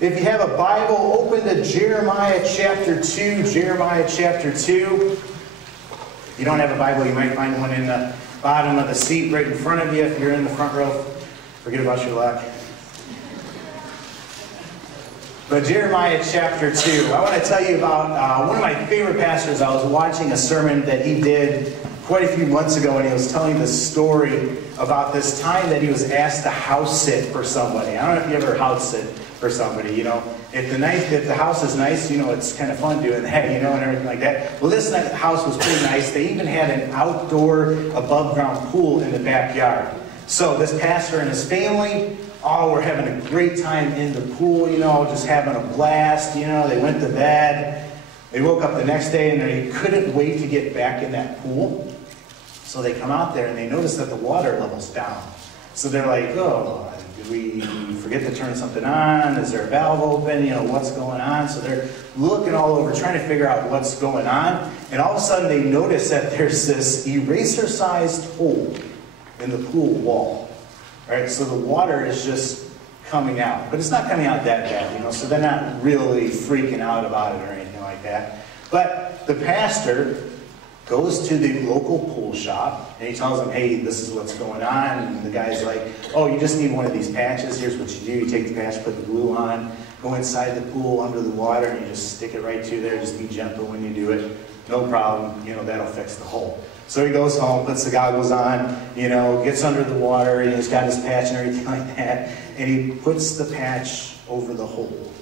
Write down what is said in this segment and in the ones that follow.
If you have a Bible, open to Jeremiah chapter 2. Jeremiah chapter 2. If you don't have a Bible, you might find one in the bottom of the seat right in front of you. If you're in the front row, forget about your luck. But Jeremiah chapter 2. I want to tell you about one of my favorite pastors. I was watching a sermon that he did quite a few months ago, and he was telling this story about this time that he was asked to house sit for somebody. I don't know if you ever house sit for somebody, you know. If the house is nice, you know, it's kind of fun doing that, you know, and everything like that. Well, this house was pretty nice. They even had an outdoor above-ground pool in the backyard. So this pastor and his family, were having a great time in the pool, you know, just having a blast, you know. They went to bed. They woke up the next day and they couldn't wait to get back in that pool. So they come out there and they notice that the water level's down. So they're like, oh, did we forget to turn something on? Is there a valve open? You know, what's going on? So they're looking all over, trying to figure out what's going on. And all of a sudden they notice that there's this eraser-sized hole in the pool wall. Right? So the water is just coming out. But it's not coming out that bad, you know, so they're not really freaking out about it or anything like that. But the pastor goes to the local pool shop and he tells them, hey, this is what's going on. And the guy's like, oh, you just need one of these patches. Here's what you do. You take the patch, put the glue on, go inside the pool under the water, and you just stick it right to there. Just be gentle when you do it. No problem. You know, that'll fix the hole. So he goes home, puts the goggles on, you know, gets under the water, and he's got his patch and everything like that. And he puts the patch over the hole.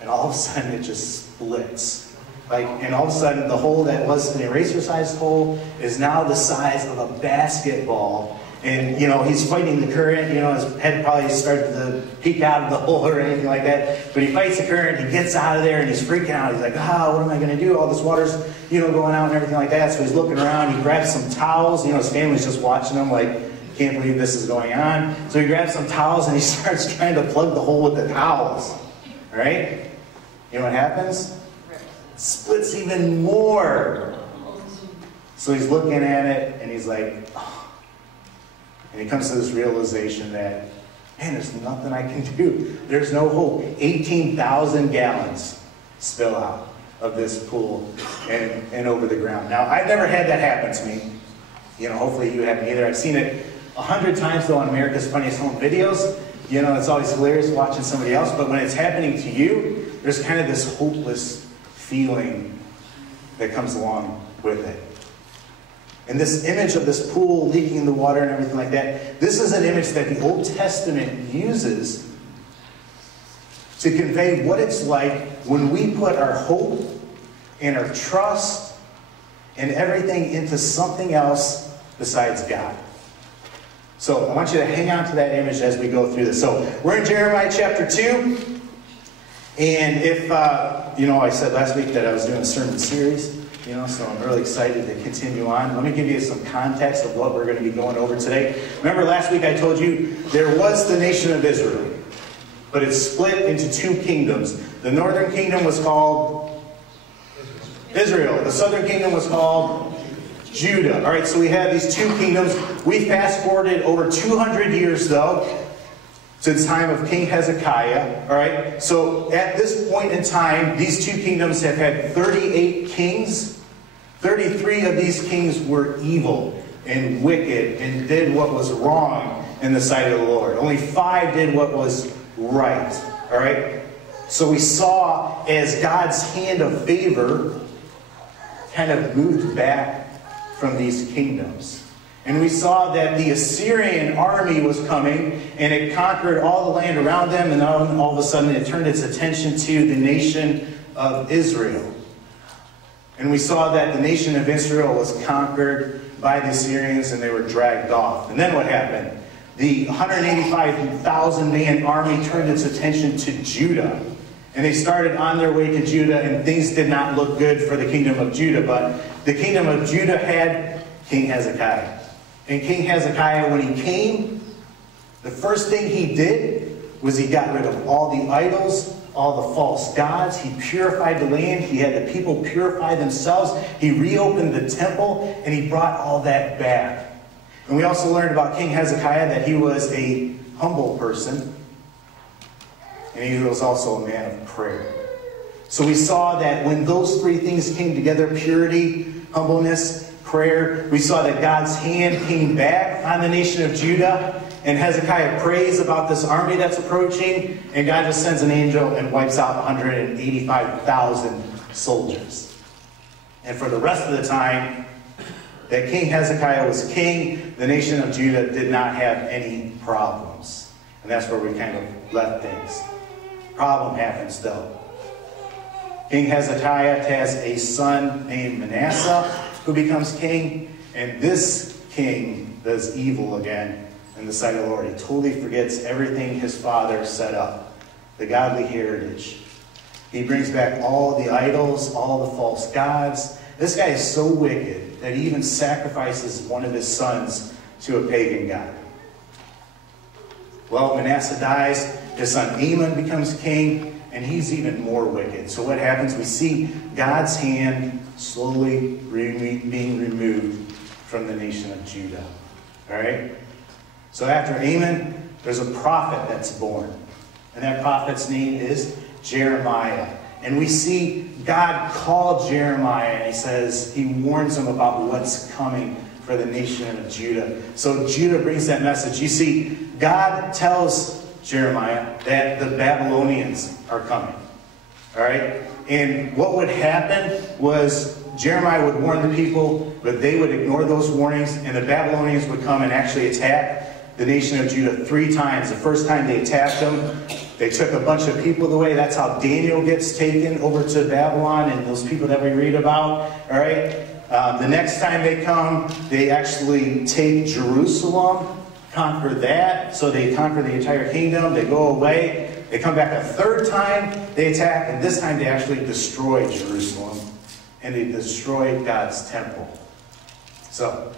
And all of a sudden it just splits. And all of a sudden, the hole that was an eraser-sized hole is now the size of a basketball. And, you know, he's fighting the current. You know, his head probably started to peek out of the hole or anything like that. But he fights the current, he gets out of there, and he's freaking out. He's like, what am I going to do? All this water's, you know, going out and everything like that. So he's looking around. He grabs some towels. You know, his family's just watching him like, can't believe this is going on. So he grabs some towels, and he starts trying to plug the hole with the towels. Right? You know what happens? Splits even more. So he's looking at it and he's like, oh. And he comes to this realization that, man, there's nothing I can do. There's no hope. 18,000 gallons spill out of this pool and over the ground. Now, I've never had that happen to me. You know, hopefully you haven't either. I've seen it 100 times though on America's Funniest Home Videos. You know, it's always hilarious watching somebody else, but when it's happening to you, there's kind of this hopeless feeling that comes along with it. And this image of this pool leaking in the water and everything like that, this is an image that the Old Testament uses to convey what it's like when we put our hope and our trust and everything into something else besides God. So I want you to hang on to that image as we go through this. So we're in Jeremiah chapter 2. And if, you know, I said last week that I was doing a sermon series, you know, so I'm really excited to continue on. Let me give you some context of what we're going to be going over today. Remember last week I told you there was the nation of Israel, but it's split into two kingdoms. The northern kingdom was called Israel. The southern kingdom was called Judah. All right, so we have these two kingdoms. We fast forwarded over 200 years, though, to the time of King Hezekiah, all right? So at this point in time, these two kingdoms have had 38 kings. 33 of these kings were evil and wicked and did what was wrong in the sight of the Lord. Only 5 did what was right, all right? So we saw as God's hand of favor kind of moved back from these kingdoms. And we saw that the Assyrian army was coming, and it conquered all the land around them, and then all of a sudden it turned its attention to the nation of Israel. And we saw that the nation of Israel was conquered by the Assyrians, and they were dragged off. And then what happened? The 185,000-man army turned its attention to Judah. And they started on their way to Judah, and things did not look good for the kingdom of Judah. But the kingdom of Judah had King Hezekiah. And King Hezekiah, when he came, the first thing he did was he got rid of all the idols, all the false gods. He purified the land. He had the people purify themselves. He reopened the temple, and he brought all that back. And we also learned about King Hezekiah that he was a humble person. and he was also a man of prayer. So we saw that when those three things came together, purity, humbleness, prayer, we saw that God's hand came back on the nation of Judah, and Hezekiah prays about this army that's approaching, and God just sends an angel and wipes out 185,000 soldiers. And for the rest of the time that King Hezekiah was king, the nation of Judah did not have any problems. And that's where we kind of left things. Problem happens though. King Hezekiah has a son named Manasseh who becomes king, and this king does evil again in the sight of the Lord. He totally forgets everything his father set up, the godly heritage. He brings back all the idols, all the false gods. This guy is so wicked that he even sacrifices one of his sons to a pagan god. Well, Manasseh dies, his son Amon becomes king, and he's even more wicked. So what happens? We see God's hand slowly being removed from the nation of Judah. All right? So after Amon, there's a prophet that's born. And that prophet's name is Jeremiah. And we see God call Jeremiah, and he warns him about what's coming for the nation of Judah. So Judah brings that message. You see, God tells Jeremiah that the Babylonians are coming. All right? And what would happen was Jeremiah would warn the people, but they would ignore those warnings, and the Babylonians would come and actually attack the nation of Judah 3 times. The first time they attacked them, they took a bunch of people away. That's how Daniel gets taken over to Babylon and those people that we read about. All right? The next time they come, they actually take Jerusalem, conquer that. So they conquer the entire kingdom. They go away. They come back a 3rd time. They attack, and this time they actually destroy Jerusalem. And they destroy God's temple. So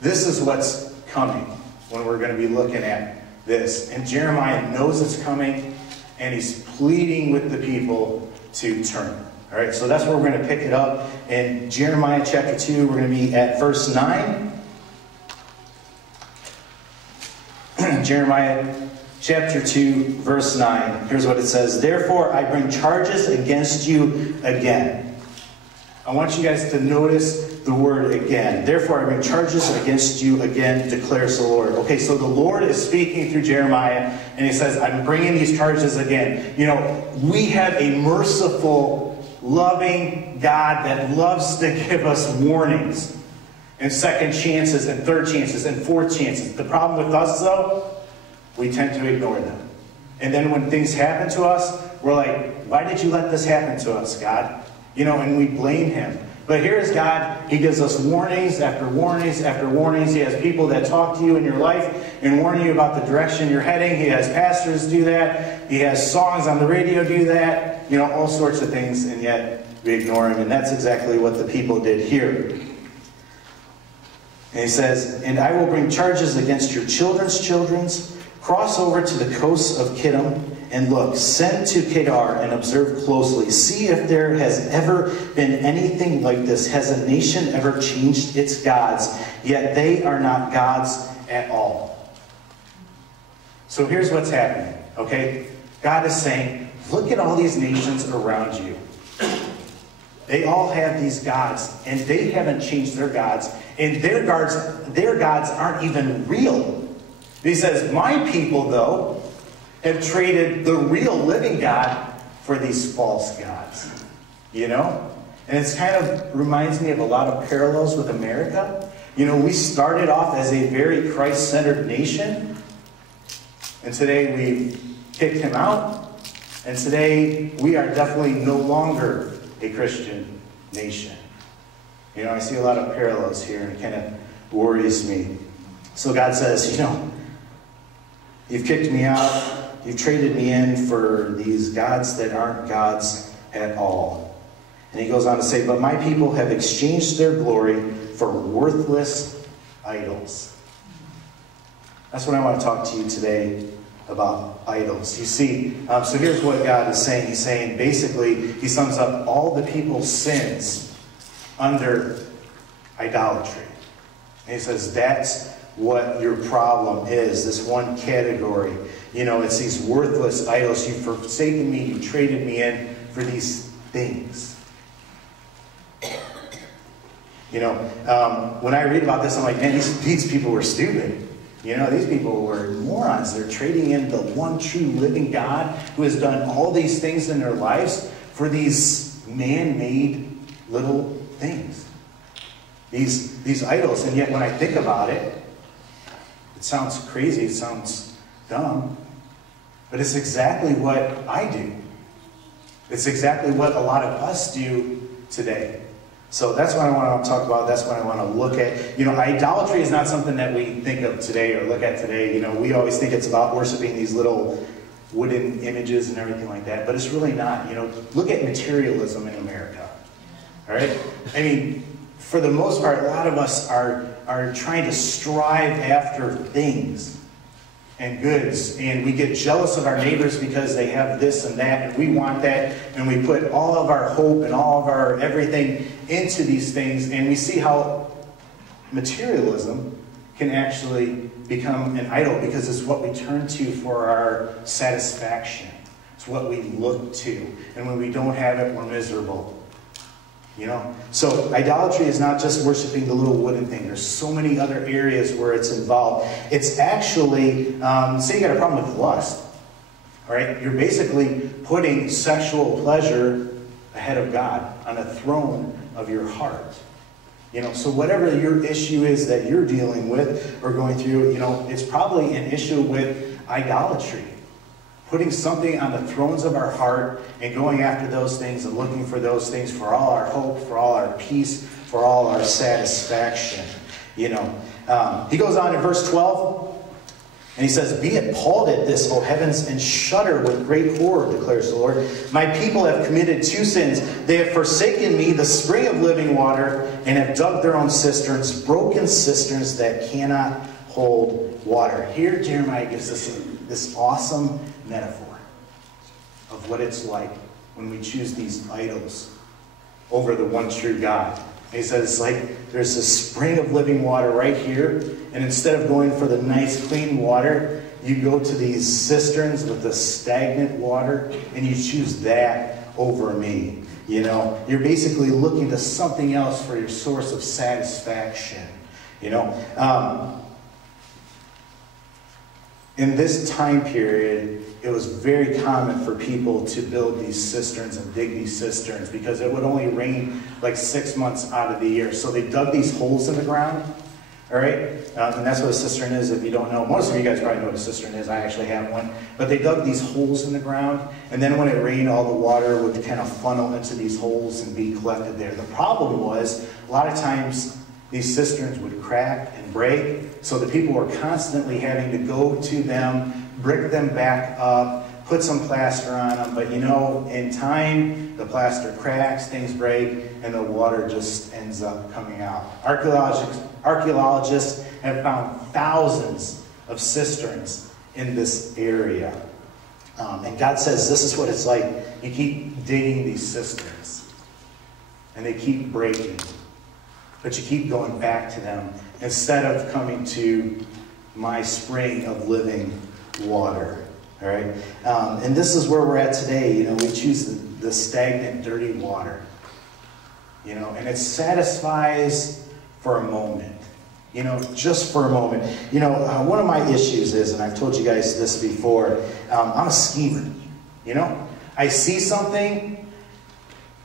this is what's coming when we're going to be looking at this. And Jeremiah knows it's coming, and he's pleading with the people to turn. All right, so that's where we're going to pick it up. In Jeremiah chapter 2, we're going to be at verse 9. Jeremiah chapter 2, verse 9. Here's what it says. Therefore, I bring charges against you again. I want you guys to notice the word again. Therefore, I bring charges against you again, declares the Lord. Okay, so the Lord is speaking through Jeremiah, and he says, I'm bringing these charges again. You know, we have a merciful, loving God that loves to give us warnings and second chances and third chances and fourth chances. The problem with us, though, we tend to ignore them. And then when things happen to us, we're like, why did you let this happen to us, God? You know, and we blame him. But here's God. He gives us warnings after warnings after warnings. He has people that talk to you in your life and warn you about the direction you're heading. He has pastors do that. He has songs on the radio do that. You know, all sorts of things, and yet we ignore him. And that's exactly what the people did here. And he says, and I will bring charges against your children's children's. Cross over to the coasts of Kittim and look. Send to Kedar and observe closely. See if there has ever been anything like this. Has a nation ever changed its gods? Yet they are not gods at all. So here's what's happening, okay? God is saying, look at all these nations around you. They all have these gods, and they haven't changed their gods. And their gods aren't even real. He says, my people, though, have traded the real living God for these false gods. You know? And it's kind of reminds me of a lot of parallels with America. You know, we started off as a very Christ-centered nation. And today we've kicked him out. And today we are definitely no longer a Christian nation. You know, I see a lot of parallels here, and it kind of worries me. So God says, you know, you've kicked me out. You've traded me in for these gods that aren't gods at all. And he goes on to say, but my people have exchanged their glory for worthless idols. That's what I want to talk to you today about idols. You see, so here's what God is saying. He's saying, basically, he sums up all the people's sins under idolatry. And he says, that's what your problem is, this one category. You know, it's these worthless idols. You've forsaken me, you traded me in for these things. You know, when I read about this, I'm like, man, these people were stupid. You know, these people were morons. They're trading in the one true living God who has done all these things in their lives for these man-made little things. These idols. And yet when I think about it, it sounds crazy, it sounds dumb, but it's exactly what I do. It's exactly what a lot of us do today. So that's what I want to talk about. That's what I want to look at. You know, idolatry is not something that we think of today or look at today. You know, we always think it's about worshiping these little wooden images and everything like that, but it's really not. You know, look at materialism in America. All right? I mean, for the most part, a lot of us are trying to strive after things and goods, and we get jealous of our neighbors because they have this and that, and we want that, and we put all of our hope and all of our everything into these things, and we see how materialism can actually become an idol because it's what we turn to for our satisfaction. It's what we look to, and when we don't have it, we're miserable. You know, so idolatry is not just worshiping the little wooden thing. There's so many other areas where it's involved. It's actually, say you got a problem with lust, all right? You're basically putting sexual pleasure ahead of God on the throne of your heart. You know, so whatever your issue is that you're dealing with or going through, you know, it's probably an issue with idolatry. Putting something on the thrones of our heart and going after those things and looking for those things for all our hope, for all our peace, for all our satisfaction. You know, he goes on in verse 12, and he says, "Be appalled at this, O heavens, and shudder with great horror, declares the Lord. My people have committed two sins. They have forsaken me, the spring of living water, and have dug their own cisterns, broken cisterns that cannot hold water." Here Jeremiah gives us this awesome metaphor of what it's like when we choose these idols over the one true God. And he says it's like there's a spring of living water right here, and instead of going for the nice clean water, you go to these cisterns with the stagnant water, and you choose that over me. You know, you're basically looking to something else for your source of satisfaction. You know, in this time period, it was very common for people to build these cisterns and dig these cisterns because it would only rain like 6 months out of the year. So they dug these holes in the ground, all right? And that's what a cistern is if you don't know. Most of you guys probably know what a cistern is. I actually have one. But they dug these holes in the ground, and then when it rained, all the water would kind of funnel into these holes and be collected there. The problem was, a lot of times, these cisterns would crack and break, so the people were constantly having to go to them, brick them back up, put some plaster on them, but you know, in time, the plaster cracks, things break, and the water just ends up coming out. Archaeologists have found thousands of cisterns in this area. And God says this is what it's like. You keep digging these cisterns, and they keep breaking. But you keep going back to them instead of coming to my spring of living water. All right? And this is where we're at today. You know, we choose the stagnant, dirty water. You know, and it satisfies for a moment. You know, just for a moment. You know, one of my issues is, and I've told you guys this before, I'm a schemer. You know, I see something.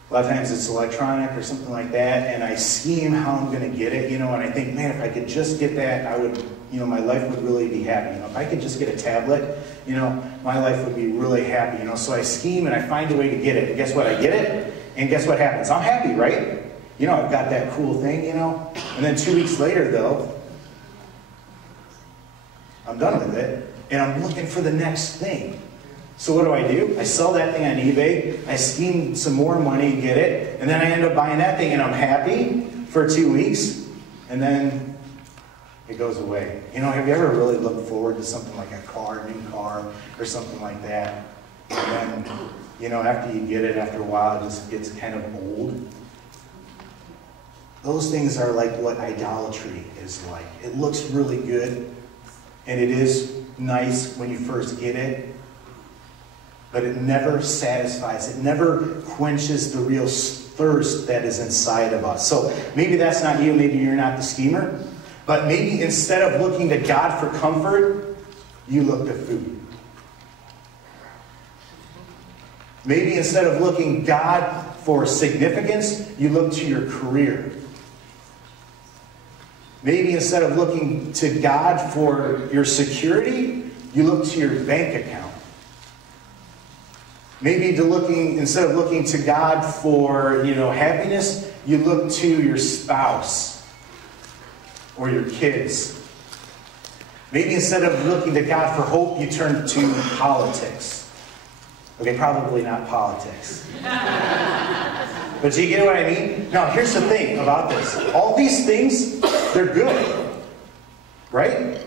A lot of times it's electronic or something like that, and I scheme how I'm going to get it, you know, and I think, man, if I could just get that, I would, you know, my life would really be happy. You know, if I could just get a tablet, you know, my life would be really happy, you know. So I scheme and I find a way to get it. And guess what? I get it, and guess what happens? I'm happy, right? You know, I've got that cool thing, you know. And then 2 weeks later, though, I'm done with it, and I'm looking for the next thing. So what do? I sell that thing on eBay, I scheme some more money, get it, and then I end up buying that thing and I'm happy for 2 weeks, and then it goes away. You know, have you ever really looked forward to something like a car, new car, or something like that? And then, you know, after you get it, after a while, it just gets kind of old. those things are like what idolatry is like. It looks really good, and it is nice when you first get it, but it never satisfies. It never quenches the real thirst that is inside of us. So maybe that's not you. Maybe you're not the schemer. But maybe instead of looking to God for comfort, you look to food. Maybe instead of looking God for significance, you look to your career. Maybe instead of looking to God for your security, you look to your bank account. Maybe instead of looking to God for, happiness, you look to your spouse or your kids. Maybe instead of looking to God for hope, you turn to politics. Okay, probably not politics. But do you get what I mean? Now, here's the thing about this. All these things, they're good. Right?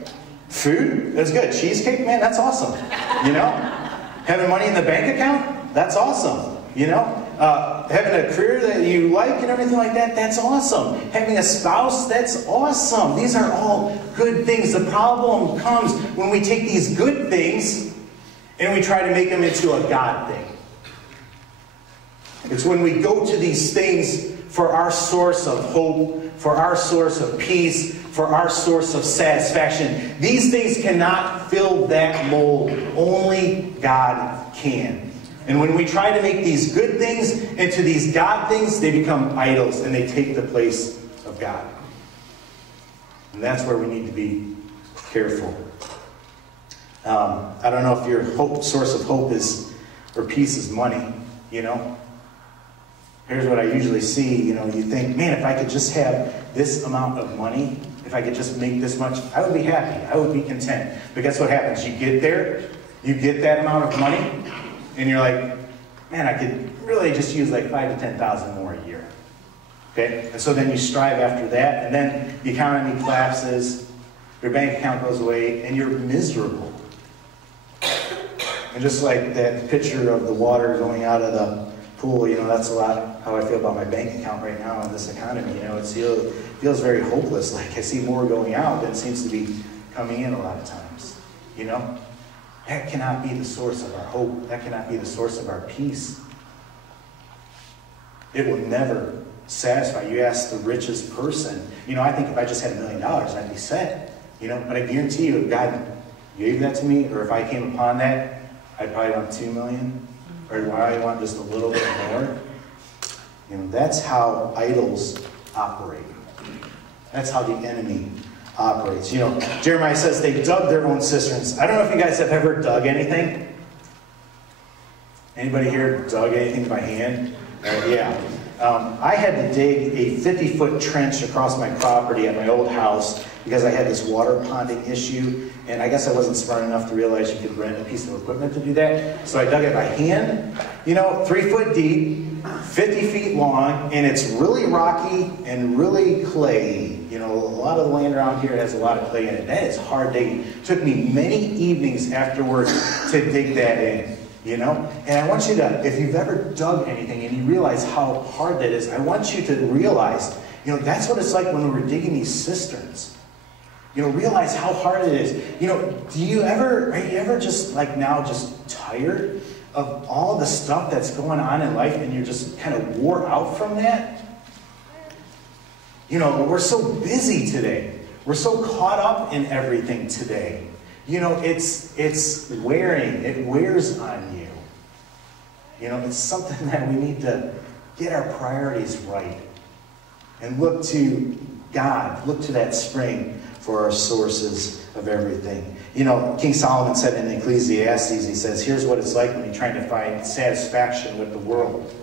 Food, that's good. Cheesecake, man, that's awesome. Having money in the bank account, that's awesome. Having a career that you like and everything like that, that's awesome. Having a spouse, that's awesome. These are all good things. The problem comes when we take these good things and we try to make them into a God thing. It's when we go to these things for our source of hope, for our source of peace, for our source of satisfaction. These things cannot fill that mold. Only God can. And when we try to make these good things into these God things, they become idols and they take the place of God. And that's where we need to be careful. I don't know if your source of hope or peace is money, Here's what I usually see, you think, man, if I could just have this amount of money, if I could just make this much, I would be happy. I would be content. But guess what happens? You get there, you get that amount of money, and you're like, man, I could really just use like 5,000 to 10,000 more a year. Okay? And so then you strive after that, and then the economy collapses, your bank account goes away, and you're miserable. And just like that picture of the water going out of the pool, that's a lot how I feel about my bank account right now in this economy. It feels very hopeless. Like I see more going out than seems to be coming in a lot of times. That cannot be the source of our hope. That cannot be the source of our peace. It will never satisfy. You ask the richest person, I think if I just had $1 million, I'd be set. But I guarantee you, if God gave that to me, or if I came upon that, I'd probably want $2 million. Or why I want just a little bit more. That's how idols operate. That's how the enemy operates. Jeremiah says they dug their own cisterns. I don't know if you guys have ever dug anything. Anybody here dug anything by hand? Yeah. I had to dig a 50-foot trench across my property at my old house because I had this water ponding issue, and I guess I wasn't smart enough to realize you could rent a piece of equipment to do that. So I dug it by hand, 3 foot deep, 50 feet long, and it's really rocky and really clayey. A lot of the land around here has a lot of clay in it. That is hard digging. It took me many evenings afterwards to dig that in. And I want you to, if you've ever dug anything and you realize how hard that is, I want you to realize, that's what it's like when we were digging these cisterns. Realize how hard it is. Are you ever just like now just tired of all the stuff that's going on in life and you're just kind of wore out from that? We're so busy today. We're so caught up in everything today. It's wearing. It wears on you. It's something that we need to get our priorities right and look to God, look to that spring for our sources of everything. King Solomon said in Ecclesiastes, he says, here's what it's like when you're trying to find satisfaction with the world.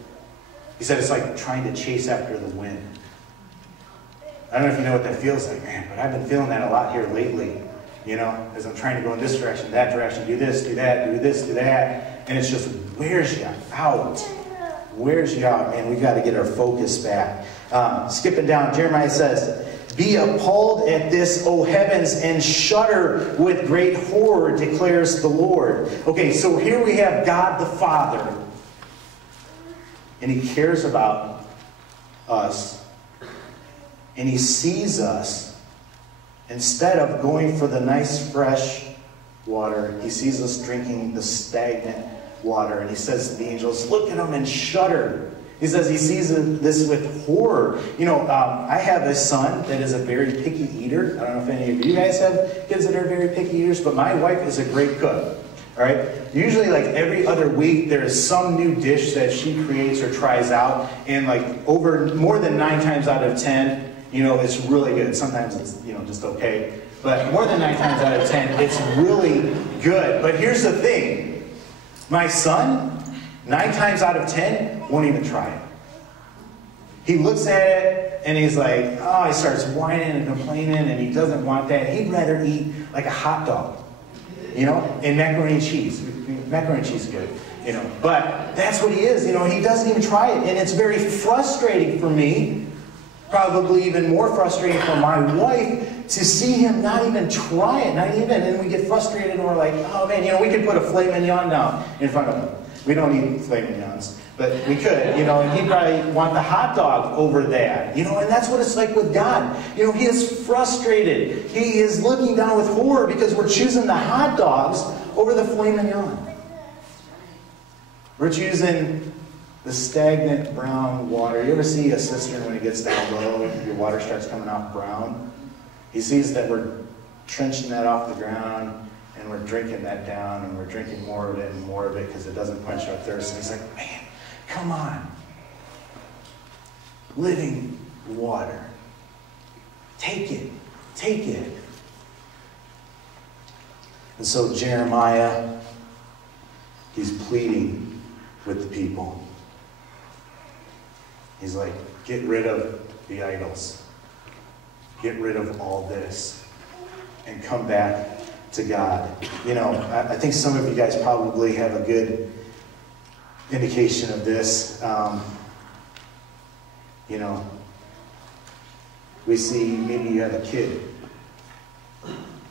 He said it's like trying to chase after the wind. I don't know if you know what that feels like, man, but I've been feeling that a lot here lately. As I'm trying to go in this direction, that direction, do this, do that, do this, do that. And it's just wears you out. Wears you out, man. We've got to get our focus back. Skipping down, Jeremiah says, be appalled at this, O heavens, and shudder with great horror, declares the Lord. Okay, so here we have God the Father. And He cares about us. and he sees us. Instead of going for the nice fresh water, he sees us drinking the stagnant water. And he says to the angels, look at him and shudder. He says he sees this with horror. You know, I have a son that is a very picky eater. I don't know if any of you guys have kids that are very picky eaters, but my wife is a great cook. All right? Usually, like every other week, there is some new dish that she creates or tries out. And like over more than 9 times out of 10, you know, it's really good. Sometimes it's, you know, just okay. But more than 9 times out of 10, it's really good. But here's the thing. My son, 9 times out of 10, won't even try it. He looks at it, and he's like, oh, he starts whining and complaining, and he doesn't want that. He'd rather eat like a hot dog, you know, and macaroni and cheese. Macaroni and cheese is good, you know. But that's what he is, you know. He doesn't even try it, and it's very frustrating for me. Probably even more frustrating for my wife to see him not even try it, not even. And we get frustrated and we're like, oh man, you know, we could put a filet mignon down in front of him. We don't eat filet mignons, but we could, you know, and he'd probably want the hot dog over that, you know, and that's what it's like with God. You know, he is frustrated. He is looking down with horror because we're choosing the hot dogs over the filet mignon. We're choosing the stagnant brown water. You ever see a cistern when it gets down low, your water starts coming off brown? He sees that we're trenching that off the ground, and we're drinking that down, and we're drinking more of it and more of it because it doesn't quench our thirst. And he's like, man, come on. Living water. Take it. Take it. And so Jeremiah, he's pleading with the people. He's like, get rid of the idols. Get rid of all this. And come back to God. You know, I think some of you guys probably have a good indication of this. You know, we see maybe you have a kid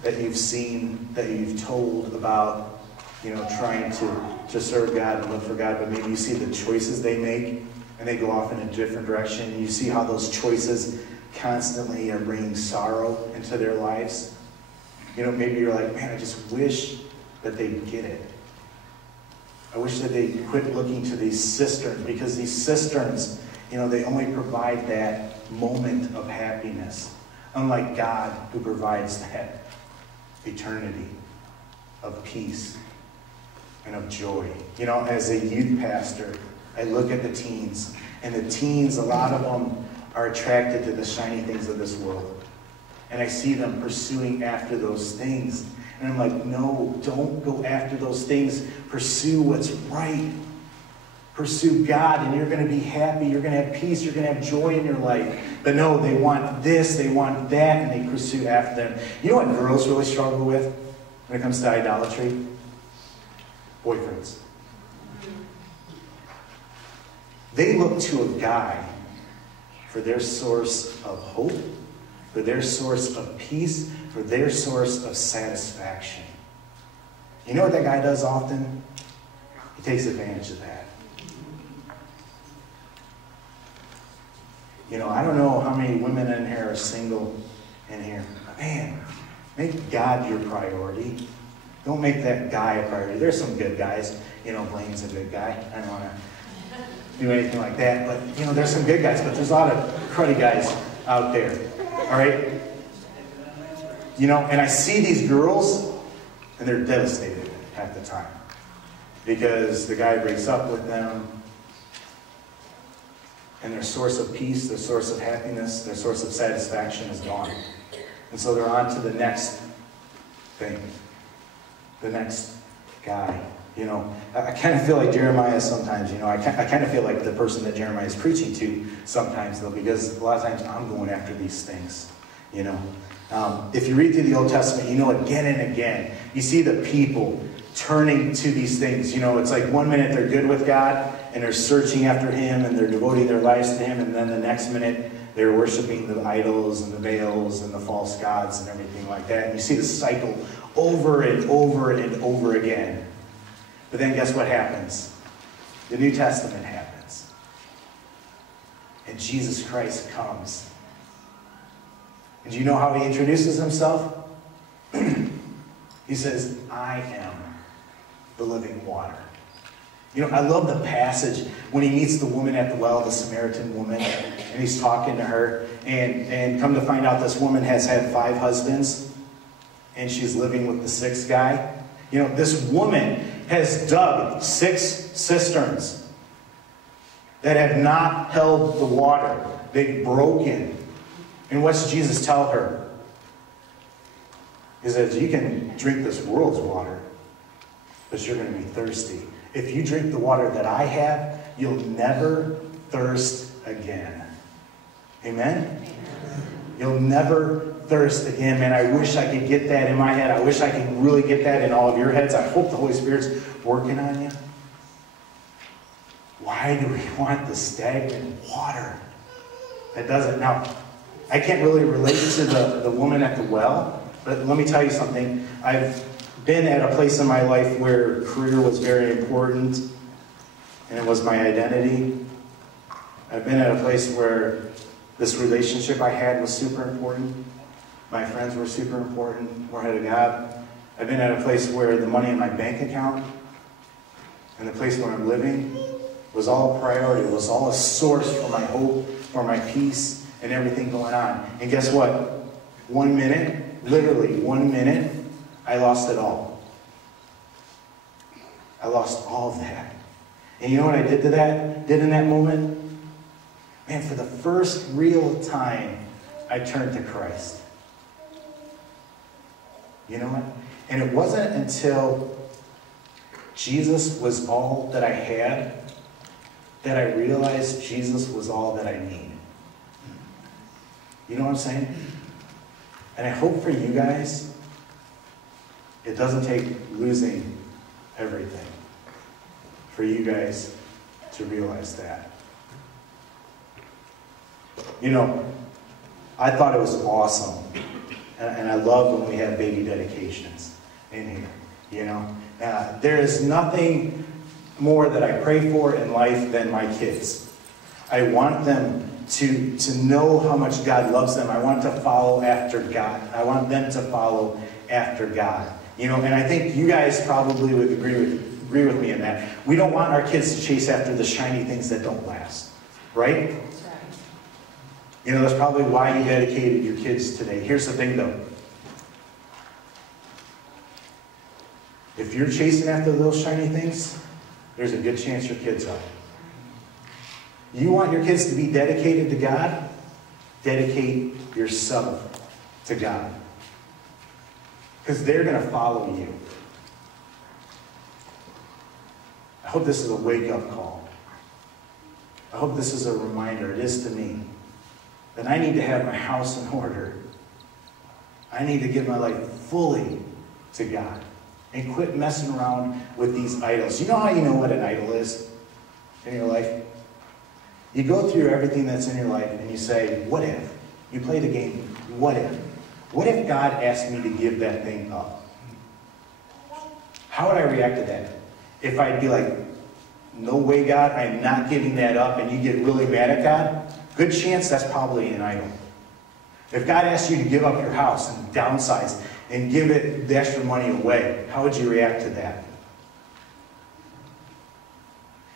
that you've seen, that you've told about, you know, trying to serve God and live for God, but maybe you see the choices they make and they go off in a different direction. And you see how those choices constantly are bringing sorrow into their lives. You know, maybe you're like, man, I just wish that they'd get it. I wish that they'd quit looking to these cisterns, because these cisterns, you know, they only provide that moment of happiness. Unlike God, who provides that eternity of peace and of joy. You know, as a youth pastor, I look at the teens, and the teens, a lot of them are attracted to the shiny things of this world. And I see them pursuing after those things. And I'm like, no, don't go after those things. Pursue what's right. Pursue God, and you're going to be happy. You're going to have peace. You're going to have joy in your life. But no, they want this, they want that, and they pursue after them. You know what girls really struggle with when it comes to idolatry? Boyfriends. They look to a guy for their source of hope, for their source of peace, for their source of satisfaction. You know what that guy does often? He takes advantage of that. You know, I don't know how many women in here are single in here. But man, make God your priority. Don't make that guy a priority. There's some good guys. You know, Blaine's a good guy. I don't want to do anything like that. But, you know, there's some good guys. But there's a lot of cruddy guys out there. All right? You know, and I see these girls, and they're devastated half the time. Because the guy breaks up with them, and their source of peace, their source of happiness, their source of satisfaction is gone. And so they're on to the next thing. The next guy. You know, I kind of feel like Jeremiah sometimes, you know, I kind of feel like the person that Jeremiah is preaching to sometimes, though, because a lot of times I'm going after these things, you know. If you read through the Old Testament, you know, again and again, you see the people turning to these things. You know, it's like one minute they're good with God, and they're searching after Him, and they're devoting their lives to Him, and then the next minute they're worshiping the idols and the Baals and the false gods and everything like that. And you see the cycle over and over and over again. But then guess what happens? The New Testament happens. And Jesus Christ comes. And do you know how he introduces himself? He says, I am the living water. You know, I love the passage when he meets the woman at the well, the Samaritan woman, and he's talking to her, and come to find out this woman has had 5 husbands, and she's living with the 6th guy. You know, this woman has dug 6 cisterns that have not held the water. They've broken. And what's Jesus tell her? He says, you can drink this world's water, but you're going to be thirsty. If you drink the water that I have, you'll never thirst again. Amen? You'll never thirst again. Man, I wish I could get that in my head. I wish I could really get that in all of your heads. I hope the Holy Spirit's working on you. Why do we want the stagnant water that doesn't? Now, I can't really relate to the woman at the well, but let me tell you something. I've been at a place in my life where career was very important, and it was my identity. I've been at a place where this relationship I had was super important. My friends were super important. We're head of God. I've been at a place where the money in my bank account and the place where I'm living was all a priority. It was all a source for my hope, for my peace, and everything going on. And guess what? 1 minute, literally 1 minute, I lost it all. I lost all of that. And you know what I did in that moment? Man, for the first real time, I turned to Christ. You know what? And it wasn't until Jesus was all that I had that I realized Jesus was all that I need. You know what I'm saying? And I hope for you guys, it doesn't take losing everything for you guys to realize that. You know, I thought it was awesome. And I love when we have baby dedications in here, you know. There is nothing more that I pray for in life than my kids. I want them to know how much God loves them. I want to follow after God. I want them to follow after God. You know, and I think you guys probably would agree with me in that. We don't want our kids to chase after the shiny things that don't last, right? That's right. You know, that's probably why you dedicated your kids today. Here's the thing, though. If you're chasing after those shiny things, there's a good chance your kids are. You want your kids to be dedicated to God? Dedicate yourself to God. Because they're going to follow you. I hope this is a wake-up call. I hope this is a reminder, it is to me, that I need to have my house in order. I need to give my life fully to God and quit messing around with these idols. You know how you know what an idol is in your life? You go through everything that's in your life and you say, what if? You play the game, what if? What if God asked me to give that thing up? How would I react to that? If I'd be like, no way, God, I'm not giving that up, and you get really mad at God, good chance that's probably an idol. If God asked you to give up your house and downsize and give it the extra money away, how would you react to that?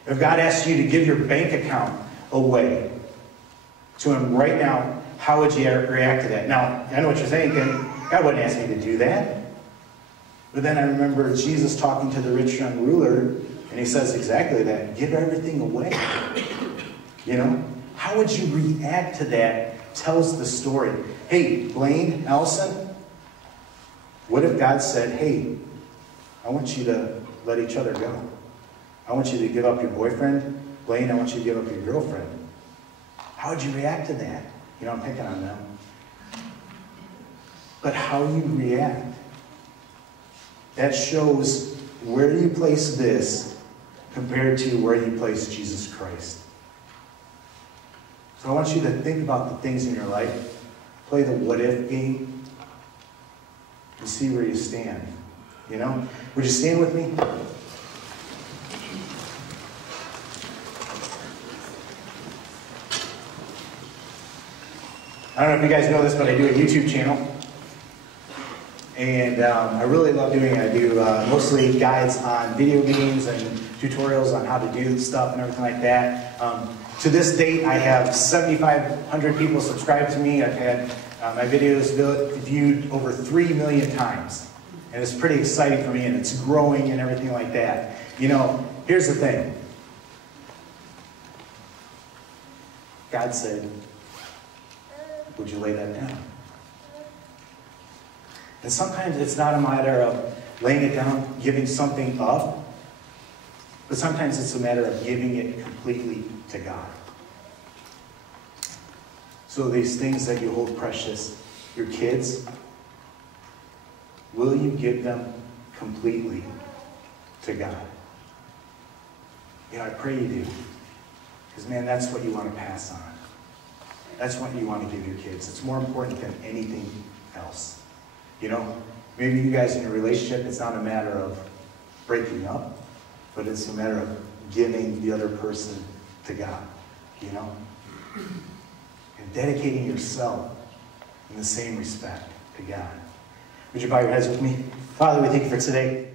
If God asked you to give your bank account away to Him right now, how would you react to that? Now, I know what you're thinking. God wouldn't ask me to do that. But then I remember Jesus talking to the rich young ruler, and He says exactly that. Give everything away. You know? How would you react to that? Tells the story. Hey, Blaine, Allison, what if God said, hey, I want you to let each other go. I want you to give up your boyfriend. Blaine, I want you to give up your girlfriend. How would you react to that? You know, I'm picking on them. But how you react, that shows where you place this compared to where you place Jesus Christ. So I want you to think about the things in your life, play the what if game, and see where you stand. You know? Would you stand with me? I don't know if you guys know this, but I do a YouTube channel. And I really love doing it. I do mostly guides on video games and tutorials on how to do stuff and everything like that. To this date, I have 7,500 people subscribed to me. I've had my videos viewed over 3 million times. And it's pretty exciting for me, and it's growing and everything like that. You know, here's the thing. God said, would you lay that down? And sometimes it's not a matter of laying it down, giving something up, but sometimes it's a matter of giving it completely to God. So these things that you hold precious, your kids, will you give them completely to God? Yeah, I pray you do. Because, man, that's what you want to pass on. That's what you want to give your kids. It's more important than anything else. You know, maybe you guys in a relationship, it's not a matter of breaking up, but it's a matter of giving the other person to God, you know? And dedicating yourself in the same respect to God. Would you bow your heads with me? Father, we thank you for today.